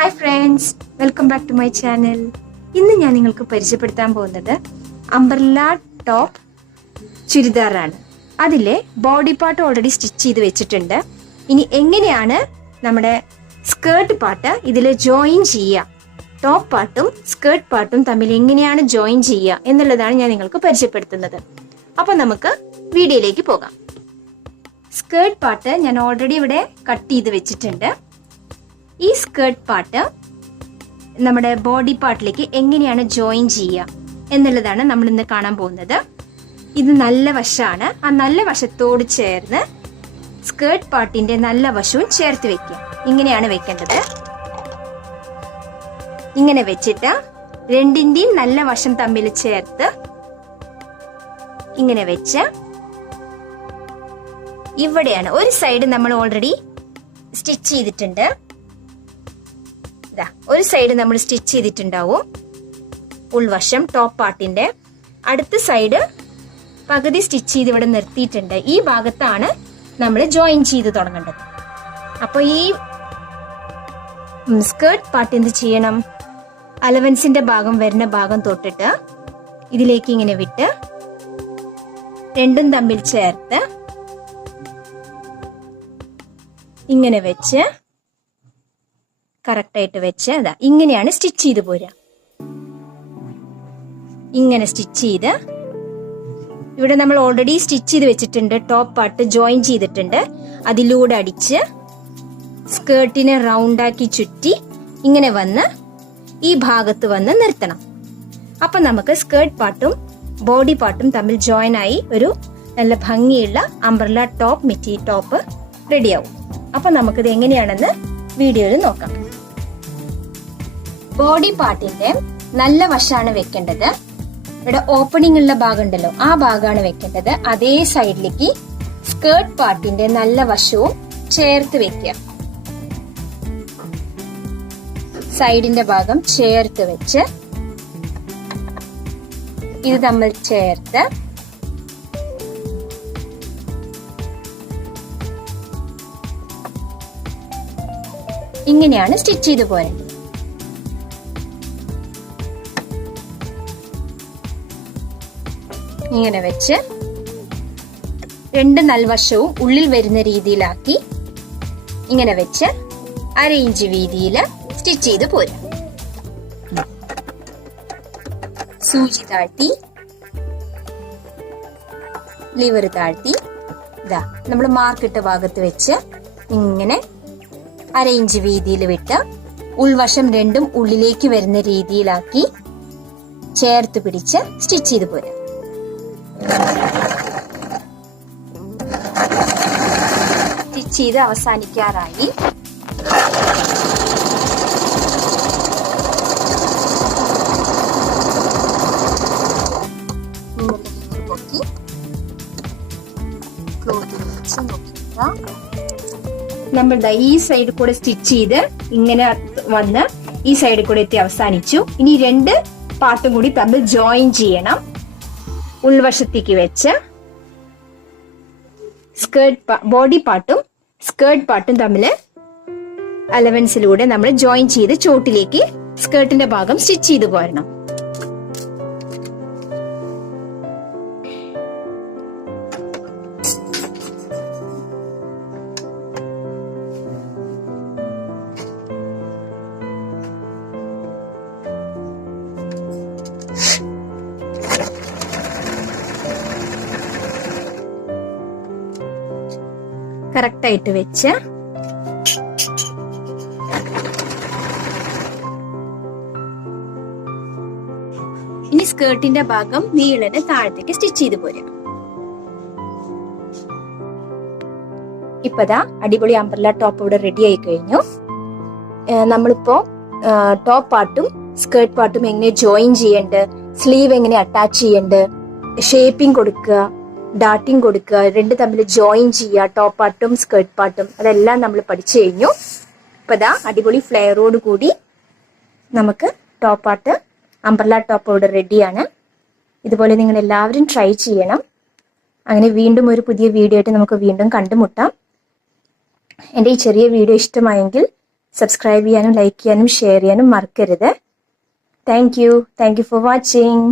Hi friends, welcome back to my channel. ഇന്ന് ഞാൻ നിങ്ങൾക്ക് പരിചയപ്പെടുത്താൻ പോകുന്നത് അംബ്രല്ല ടോപ്പ് ചുരിദാറാണ്. അതിലെ ബോഡി പാർട്ട് ഓൾറെഡി സ്റ്റിച്ച് ചെയ്ത് വെച്ചിട്ടുണ്ട്. ഇനി എങ്ങനെയാണ് നമ്മുടെ സ്കേർട്ട് പാർട്ട് ഇതിൽ ജോയിൻ ചെയ്യുക, ടോപ്പ് പാർട്ടും സ്കേർട്ട് പാർട്ടും തമ്മിൽ എങ്ങനെയാണ് ജോയിൻ ചെയ്യുക എന്നുള്ളതാണ് ഞാൻ നിങ്ങൾക്ക് പരിചയപ്പെടുത്തുന്നത്. അപ്പോൾ നമുക്ക് വീഡിയോയിലേക്ക് പോകാം. സ്കേർട്ട് പാർട്ട് ഞാൻ ഓൾറെഡി ഇവിടെ കട്ട് ചെയ്ത് വെച്ചിട്ടുണ്ട്. ഈ സ്കേർട്ട് പാർട്ട് നമ്മുടെ ബോഡി പാർട്ടിലേക്ക് എങ്ങനെയാണ് ജോയിൻ ചെയ്യുക എന്നുള്ളതാണ് നമ്മൾ ഇന്ന് കാണാൻ പോകുന്നത്. ഇത് നല്ല വശമാണ്. ആ നല്ല വശത്തോട് ചേർന്ന് സ്കേർട്ട് പാർട്ടിന്റെ നല്ല വശവും ചേർത്ത് വെക്കുക. ഇങ്ങനെയാണ് വെക്കേണ്ടത്. ഇങ്ങനെ വെച്ചിട്ട് രണ്ടിന്റെയും നല്ല വശം തമ്മിൽ ചേർത്ത് ഇങ്ങനെ വെച്ച് ഇവിടെയാണ് ഒരു സൈഡ് നമ്മൾ ഓൾറെഡി സ്റ്റിച്ച് ചെയ്തിട്ടുണ്ട്. ഒരു സൈഡ് നമ്മൾ സ്റ്റിച്ച് ചെയ്തിട്ടുണ്ടാവും, ഉൾവശം ടോപ്പ് പാർട്ടിന്റെ. അടുത്ത സൈഡ് പകുതി സ്റ്റിച്ച് ചെയ്ത് ഇവിടെ നിർത്തിയിട്ടുണ്ട്. ഈ ഭാഗത്താണ് നമ്മൾ ജോയിൻ ചെയ്ത് തുടങ്ങേണ്ടത്. അപ്പൊ ഈ സ്കേർട്ട് പാർട്ട് എന്ത് ചെയ്യണം, അലവൻസിന്റെ ഭാഗം വരുന്ന ഭാഗം തൊട്ടിട്ട് ഇതിലേക്ക് ഇങ്ങനെ വിട്ട് രണ്ടും തമ്മിൽ ചേർത്ത് ഇങ്ങനെ വെച്ച് കറക്റ്റായിട്ട് വെച്ച് അതാ ഇങ്ങനെയാണ് സ്റ്റിച്ച് ചെയ്ത് പോരുക. ഇങ്ങനെ സ്റ്റിച്ച് ചെയ്ത് ഇവിടെ നമ്മൾ ഓൾറെഡി സ്റ്റിച്ച് ചെയ്ത് വെച്ചിട്ടുണ്ട്. ടോപ്പ് പാർട്ട് ജോയിൻ ചെയ്തിട്ടുണ്ട്. അതിലൂടെ അടിച്ച് സ്കേർട്ടിനെ റൗണ്ടാക്കി ചുറ്റി ഇങ്ങനെ വന്ന് ഈ ഭാഗത്ത് വന്ന് നിർത്തണം. അപ്പൊ നമുക്ക് സ്കേർട്ട് പാർട്ടും ബോഡി പാർട്ടും തമ്മിൽ ജോയിൻ ആയി ഒരു നല്ല ഭംഗിയുള്ള അംബ്രല്ല ടോപ്പ് റെഡിയാവും. അപ്പൊ നമുക്കിത് എങ്ങനെയാണെന്ന് വീഡിയോയിൽ നോക്കാം. ബോഡി പാർട്ടിന്റെ നല്ല വശമാണ് വെക്കേണ്ടത്. ഇവിടെ ഓപ്പണിംഗ് ഉള്ള ഭാഗം ഉണ്ടല്ലോ, ആ ഭാഗമാണ് വെക്കേണ്ടത്. അതേ സൈഡിലേക്ക് സ്കേർട്ട് പാർട്ടിന്റെ നല്ല വശവും ചേർത്ത് വെക്കുക. സൈഡിന്റെ ഭാഗം ചേർത്ത് വെച്ച് ഇത് തമ്മിൽ ചേർത്ത് ഇങ്ങനെയാണ് സ്റ്റിച്ച് ചെയ്ത് പോരേണ്ടത്. ഇങ്ങനെ വെച്ച് രണ്ട് നൽവശവും ഉള്ളിൽ വരുന്ന രീതിയിലാക്കി ഇങ്ങനെ വെച്ച് 1/2 ഇഞ്ച് വീതിയിൽ സ്റ്റിച്ച് ചെയ്ത് പോരാം. സൂചി താഴ്ത്തി ലിവർ താഴ്ത്തി ഇതാ നമ്മൾ മാർക്കിട്ട ഭാഗത്ത് വെച്ച് ഇങ്ങനെ 1/2 ഇഞ്ച് വീതിയിൽ വിട്ട് ഉൾവശം രണ്ടും ഉള്ളിലേക്ക് വരുന്ന രീതിയിലാക്കി ചേർത്ത് പിടിച്ച് സ്റ്റിച്ച് ചെയ്ത് പോരാം. സ്റ്റിച്ച് ചെയ്ത് അവസാനിക്കാറായി. നമ്മളുടെ ഈ സൈഡിൽ കൂടെ സ്റ്റിച്ച് ചെയ്ത് ഇങ്ങനെ വന്ന് ഈ സൈഡിൽ കൂടെ എത്തി അവസാനിച്ചു. ഇനി രണ്ട് പാർട്ടും കൂടി തമ്മിൽ ജോയിൻ ചെയ്യണം. ഉൾവശത്തേക്ക് വെച്ച് ബോഡി പാർട്ടും സ്കേർട്ട് പാർട്ടും തമ്മിൽ അലവൻസിലൂടെ നമ്മൾ ജോയിൻ ചെയ്ത് ചോട്ടിലേക്ക് സ്കേർട്ടിന്റെ ഭാഗം സ്റ്റിച്ച് ചെയ്ത് പോരണം. കറക്റ്റായിട്ട് വെച്ച് ഇനി സ്കേർട്ടിന്റെ ഭാഗം നീളന് താഴത്തേക്ക് സ്റ്റിച്ച് ചെയ്ത് പോരാം. ഇപ്പതാ അടിപൊളി അംബ്രല്ല ടോപ്പ് ഇവിടെ റെഡി ആയി കഴിഞ്ഞു. നമ്മളിപ്പോ ടോപ്പ് പാർട്ടും സ്കേർട്ട് പാർട്ടും എങ്ങനെ ജോയിൻ ചെയ്യണ്ട്, സ്ലീവ് എങ്ങനെ അറ്റാച്ച് ചെയ്യണ്ട്, ഷേപ്പിംഗ് കൊടുക്കുക, ഡാർട്ടിങ് കൊടുക്കുക, രണ്ട് തമ്മിൽ ജോയിൻ ചെയ്യുക, ടോപ്പ് പാർട്ടും സ്കേർട്ട് പാർട്ടും, അതെല്ലാം നമ്മൾ പഠിച്ചു കഴിഞ്ഞു. ഇപ്പൊ ഇതാ അടിപൊളി ഫ്ലെയറോട് കൂടി നമുക്ക് ടോപ്പ് പാർട്ട് അംബ്രല്ല ടോപ്പ് ഇവിടെ റെഡിയാണ്. ഇതുപോലെ നിങ്ങൾ എല്ലാവരും ട്രൈ ചെയ്യണം. അങ്ങനെ വീണ്ടും ഒരു പുതിയ വീഡിയോ ആയിട്ട് നമുക്ക് വീണ്ടും കണ്ടുമുട്ടാം. എൻ്റെ ഈ ചെറിയ വീഡിയോ ഇഷ്ടമായെങ്കിൽ സബ്സ്ക്രൈബ് ചെയ്യാനും ലൈക്ക് ചെയ്യാനും ഷെയർ ചെയ്യാനും മറക്കരുത്. Thank you for watching.